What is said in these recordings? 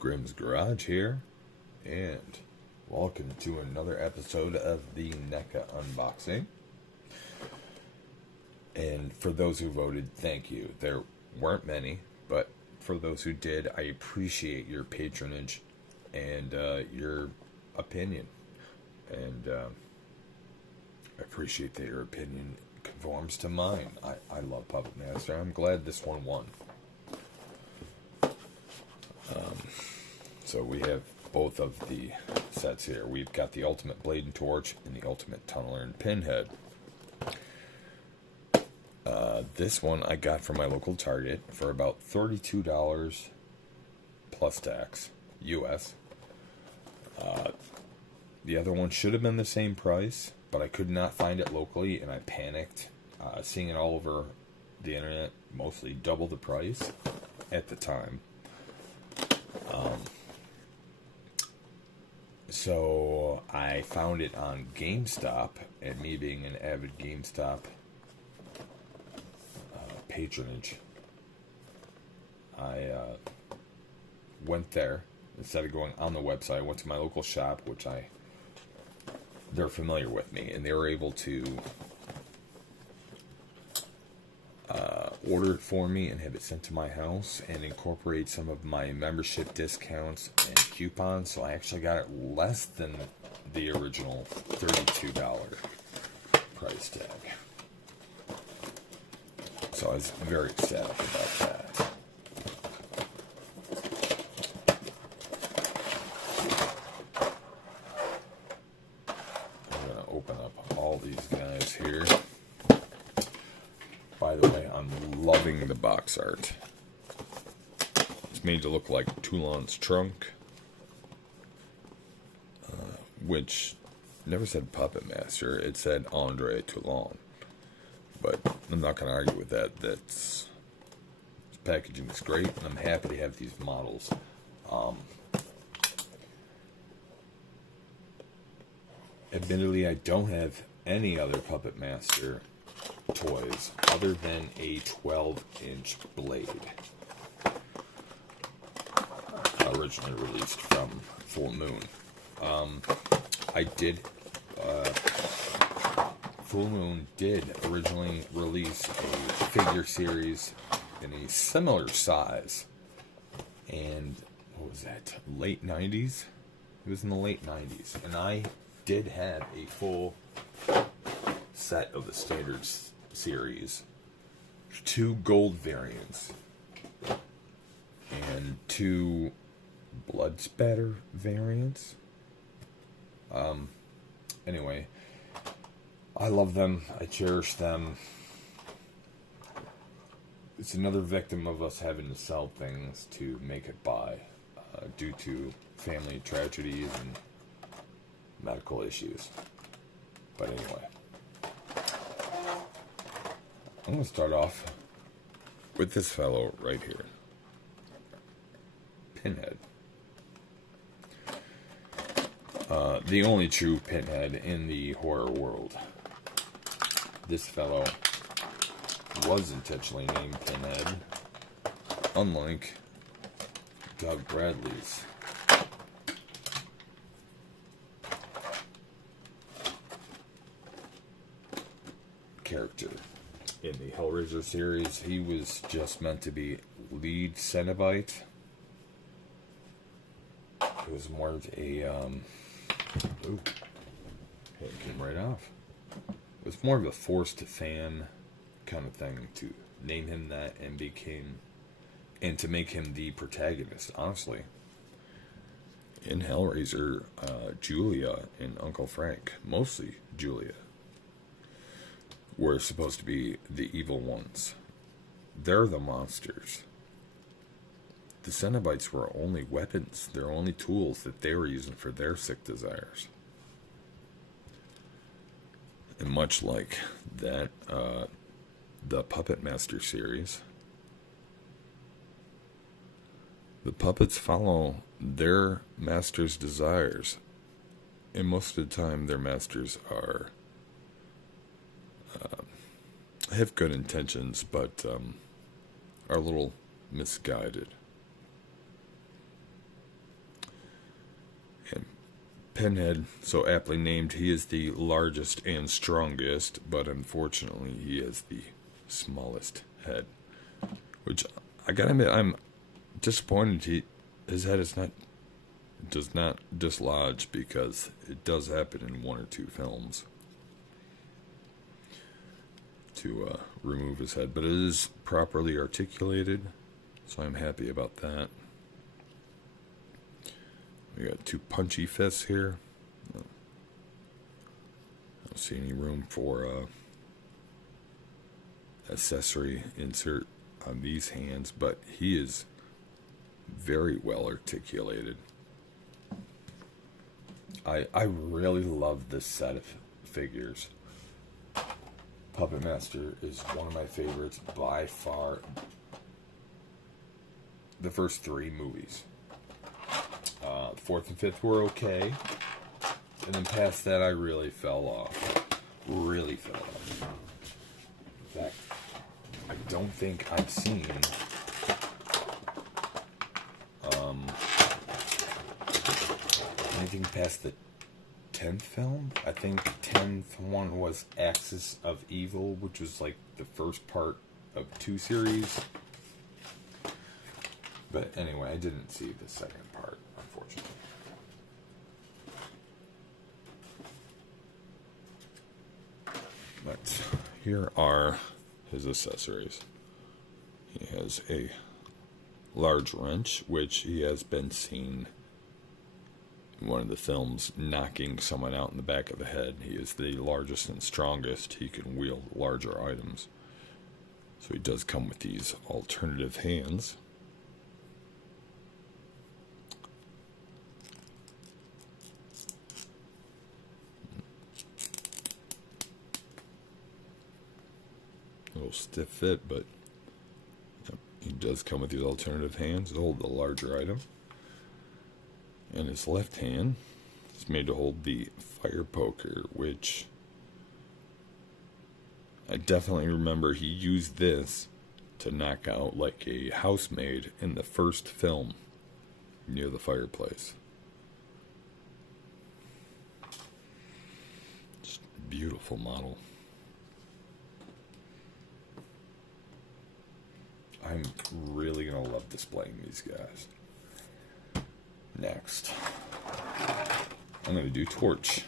Grimm's Garage here, and welcome to another episode of the NECA unboxing. And for those who voted, thank you. There weren't many, but for those who did, I appreciate your patronage and your opinion. And I appreciate that your opinion conforms to mine. I love Puppet Master. I'm glad this one won. So we have both of the sets here. We've got the Ultimate Blade and Torch and the Ultimate Tunneler and Pinhead. This one I got from my local Target for about $32 plus tax, US. The other one should have been the same price, but I could not find it locally, and I panicked. Seeing it all over the internet, mostly double the price at the time. So I found it on GameStop, and me being an avid GameStop patronage, I went there. Instead of going on the website, I went to my local shop, which they're familiar with me, and they were able to order it for me and have it sent to my house and incorporate some of my membership discounts and coupons, so I actually got it less than the original $32 price tag. So I was very ecstatic about that. I'm going to open up all these guys here. By the way, I'm loving the box art. It's made to look like Toulon's trunk, which never said Puppet Master. It said Andre Toulon. But I'm not going to argue with that. This packaging is great, and I'm happy to have these models. Admittedly, I don't have any other Puppet Master toys other than a 12-inch blade, originally released from Full Moon. Full Moon did originally release a figure series in a similar size, and what was that, late 90s? It was in the late 90s, and I did have a full set of the standard series, 2 gold variants, and 2 blood spatter variants. Anyway, I love them. I cherish them. It's another victim of us having to sell things to make it by, due to family tragedies and medical issues. But anyway, I'm going to start off with this fellow right here, Pinhead. The only true Pinhead in the horror world. This fellow was intentionally named Pinhead, unlike Doug Bradley's character. In the Hellraiser series, he was just meant to be lead Cenobite. It was more of a, it came right off. It was more of a forced to fan kind of thing to name him that and to make him the protagonist, honestly. In Hellraiser, Julia and Uncle Frank, mostly Julia, were supposed to be the evil ones. They're the monsters. The Cenobites were only weapons. They're only tools that they were using for their sick desires. And much like that, the Puppet Master series, the puppets follow their master's desires. And most of the time, their masters have good intentions, but are a little misguided. And Pinhead, so aptly named, he is the largest and strongest, but unfortunately he has the smallest head. Which, I gotta admit, I'm disappointed his head does not dislodge, because it does happen in one or two films to remove his head, but it is properly articulated, so I'm happy about that. We got two punchy fists here. I don't see any room for accessory insert on these hands, but he is very well articulated. I really love this set of figures. Puppet Master is one of my favorites by far. The first three movies. Fourth and fifth were okay. And then past that, I really fell off. Really fell off. In fact, I don't think I've seen anything past the 10th film. I think the 10th one was Axis of Evil, which was like the first part of 2 series. But anyway, I didn't see the second part, unfortunately. But here are his accessories. He has a large wrench, which he has been seen in one of the films knocking someone out in the back of the head. He is the largest and strongest. He can wield larger items. So he does come with these alternative hands. A little stiff fit, but he does come with these alternative hands to hold the larger item. And his left hand is made to hold the fire poker, which I definitely remember he used this to knock out like a housemaid in the first film near the fireplace. Just a beautiful model. I'm really going to love displaying these guys. Next, I'm going to do Torch.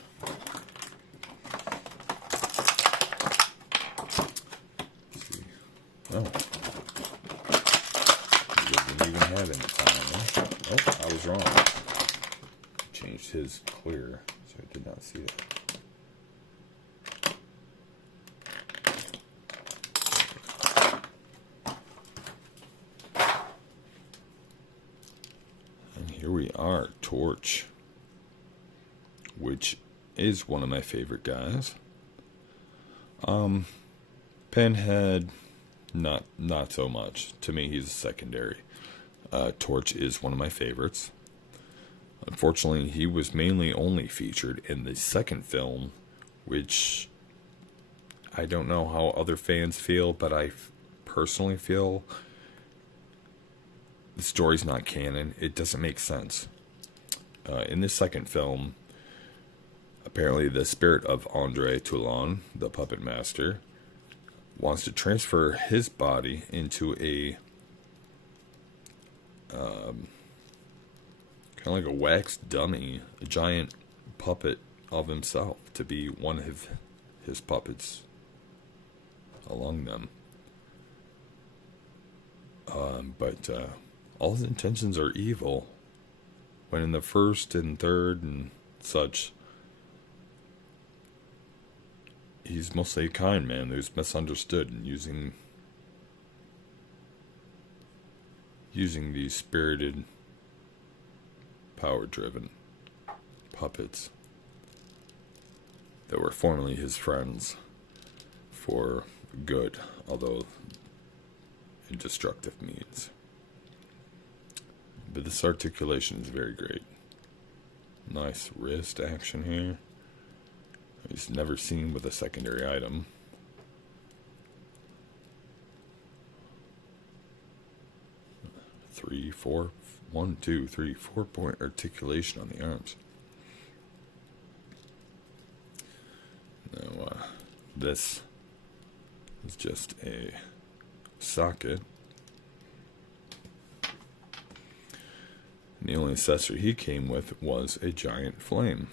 Let's see. Oh. He doesn't even have any time. Oh, I was wrong. Changed his clear, so I did not see it. Here we are, Torch, which is one of my favorite guys. Pinhead, not so much. To me, he's a secondary. Torch is one of my favorites. Unfortunately, he was mainly only featured in the second film, which I don't know how other fans feel, but I personally feel the story's not canon. It doesn't make sense. In this second film, apparently the spirit of Andre Toulon, the puppet master, wants to transfer his body into a kind of like a wax dummy, a giant puppet of himself, to be one of his puppets among them. But all his intentions are evil, when in the first and third and such, he's mostly a kind man who's misunderstood and using these spirited, power-driven puppets that were formerly his friends for good, although in destructive means. But this articulation is very great. Nice wrist action here. He's never seen with a secondary item. Four point articulation on the arms. Now, this is just a socket. And the only accessory he came with was a giant flame.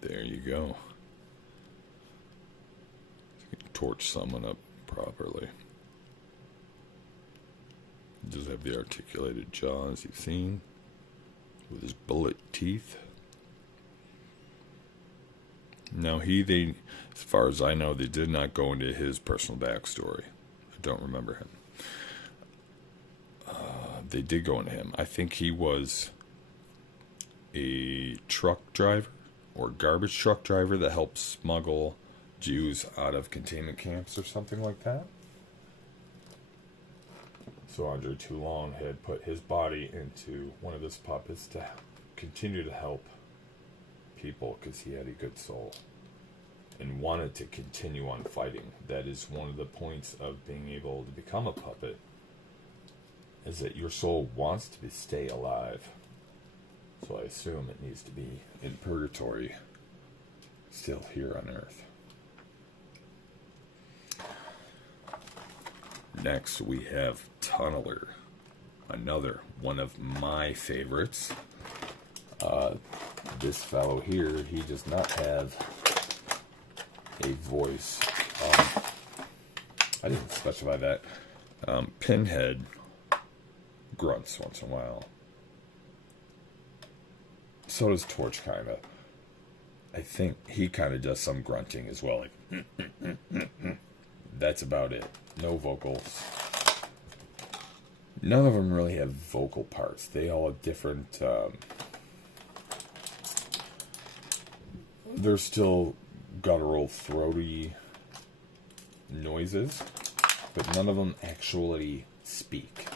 There you go. Torch someone up properly. He does have the articulated jaws you've seen, with his bullet teeth. Now as far as I know, they did not go into his personal backstory. I don't remember him. They did go into him. I think he was a truck driver or garbage truck driver that helped smuggle Jews out of containment camps or something like that. So Andre Toulon had put his body into one of his puppets to continue to help people because he had a good soul and wanted to continue on fighting. That is one of the points of being able to become a puppet, is that your soul wants to stay alive. So I assume it needs to be in purgatory, still here on Earth. Next we have Tunneler, another one of my favorites. This fellow here, he does not have a voice. I didn't specify that. Pinhead grunts once in a while. So does Torch, kind of. I think he kind of does some grunting as well. Like, that's about it. No vocals. None of them really have vocal parts. They all have different... they're still guttural, throaty noises, but none of them actually speak.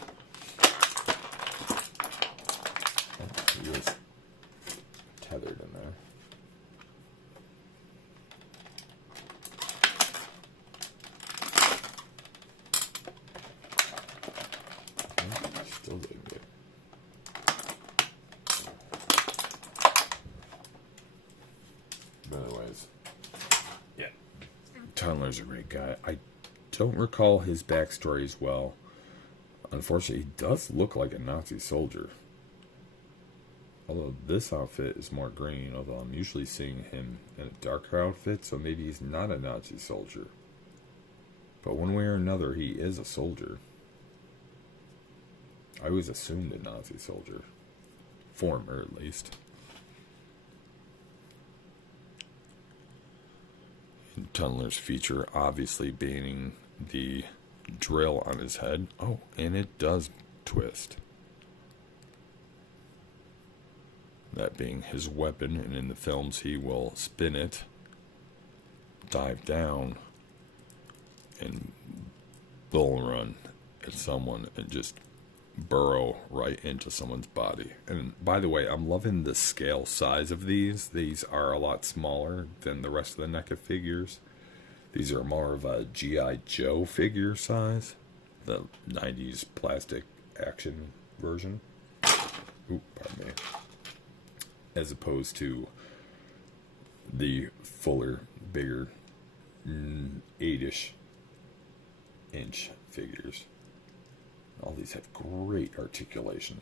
He was tethered in there. Still didn't get. But anyways, yeah, Tunneler's a great guy. I don't recall his backstory as well. Unfortunately, he does look like a Nazi soldier. Although this outfit is more green, although I'm usually seeing him in a darker outfit, so maybe he's not a Nazi soldier. But one way or another, he is a soldier. I always assumed a Nazi soldier. Former, at least. And Tunneler's feature obviously being the drill on his head. Oh, and it does twist. That being his weapon, and in the films he will spin it, dive down, and bull run at someone and just burrow right into someone's body. And by the way, I'm loving the scale size of these. These are a lot smaller than the rest of the NECA figures. These are more of a G.I. Joe figure size, the 90s plastic action version. Ooh, pardon me. As opposed to the fuller, bigger, 8-ish inch figures. All these have great articulation.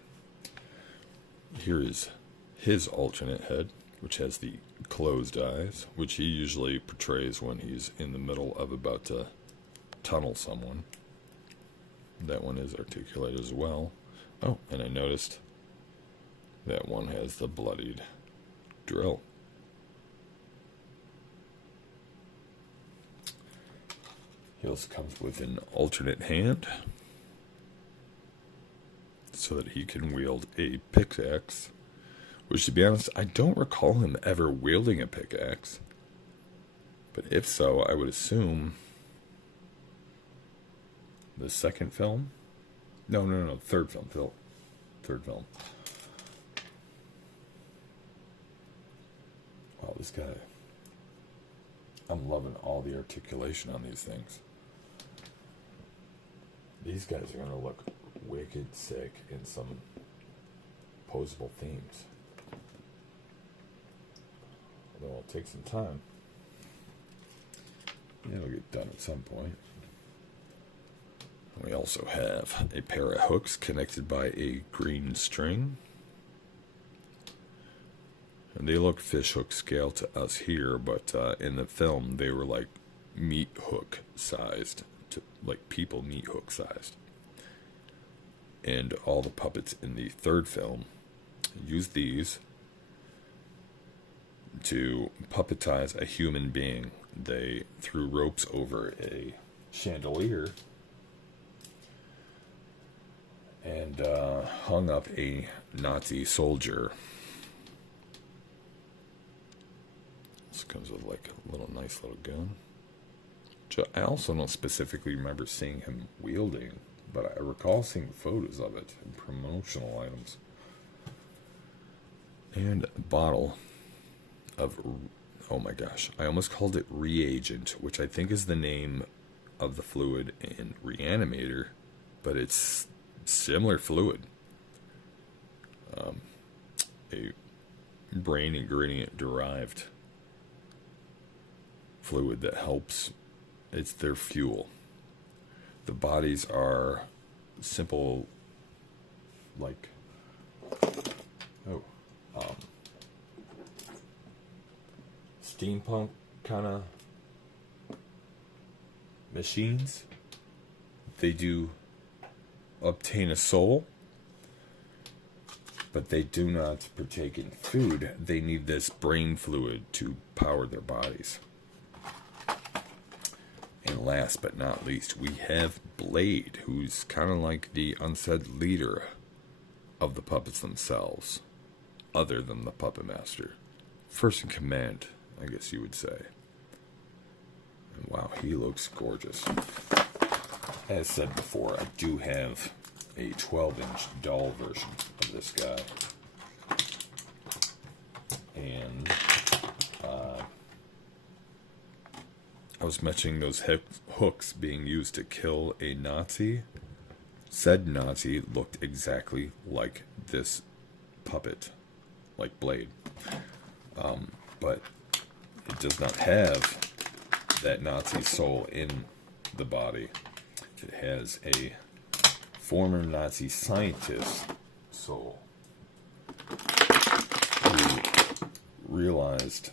Here is his alternate head, which has the closed eyes, which he usually portrays when he's in the middle of about to tunnel someone. That one is articulated as well. Oh, and I noticed that one has the bloodied drill. He also comes with an alternate hand so that he can wield a pickaxe, which, to be honest, I don't recall him ever wielding a pickaxe. But if so, I would assume the second film? No, third film. Third film. Wow, this guy... I'm loving all the articulation on these things. These guys are going to look wicked sick in some posable themes. take some time. It'll get done at some point. We also have a pair of hooks connected by a green string. And they look fish hook scale to us here, but in the film they were like meat hook sized, like people meat hook sized. And all the puppets in the third film use these to puppetize a human being. They threw ropes over a chandelier and hung up a Nazi soldier. This comes with like a little nice little gun. Which I also don't specifically remember seeing him wielding, but I recall seeing photos of it in promotional items. And a bottle of, oh my gosh, I almost called it reagent, which I think is the name of the fluid in Reanimator, but it's similar fluid. A brain ingredient derived fluid that helps, it's their fuel. The bodies are simple, like, steampunk kind of machines. They do obtain a soul, but they do not partake in food. They need this brain fluid to power their bodies. And last but not least, we have Blade, who's kind of like the unsaid leader of the puppets themselves, other than the puppet master. First in command, I guess you would say. And wow, he looks gorgeous. As said before, I do have a 12-inch doll version of this guy. And I was mentioning those hooks being used to kill a Nazi. Said Nazi looked exactly like this puppet, like Blade. But it does not have that Nazi soul in the body. It has a former Nazi scientist soul who realized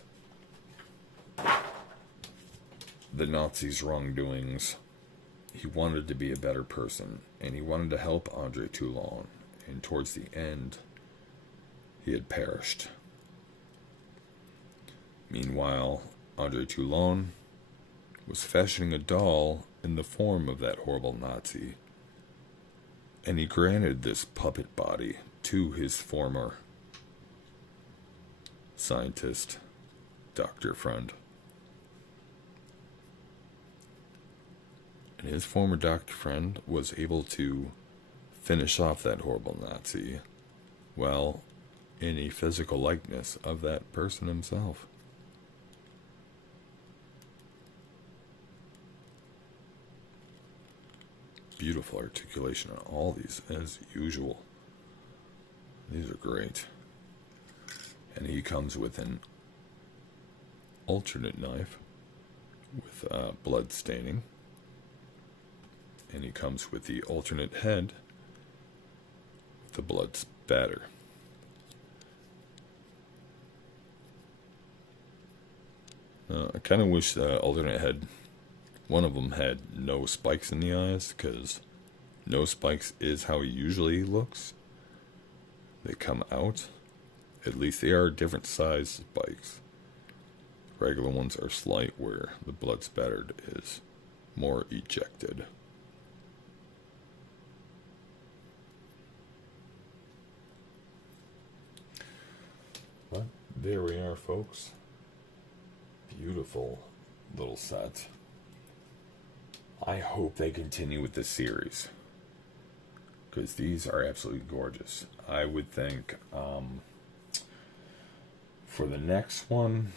the Nazis' wrongdoings. He wanted to be a better person, and he wanted to help Andre Toulon, and towards the end, he had perished. Meanwhile, Andre Toulon was fashioning a doll in the form of that horrible Nazi, and he granted this puppet body to his former scientist, doctor friend. And his former doctor friend was able to finish off that horrible Nazi, well, in a physical likeness of that person himself. Beautiful articulation on all these, as usual. These are great. And he comes with an alternate knife with blood staining. And he comes with the alternate head with the blood spatter. I kind of wish the alternate head, one of them had no spikes in the eyes, because no spikes is how he usually looks. They come out. At least they are different size spikes. Regular ones are slight, where the blood spattered is more ejected. But there we are, folks. Beautiful little set. I hope they continue with this series, because these are absolutely gorgeous. I would think for the next one,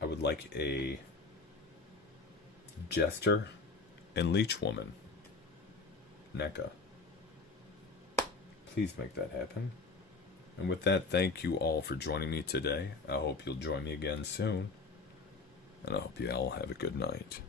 I would like a Jester and Leech Woman. NECA. Please make that happen. And with that, thank you all for joining me today. I hope you'll join me again soon. And I hope you all have a good night.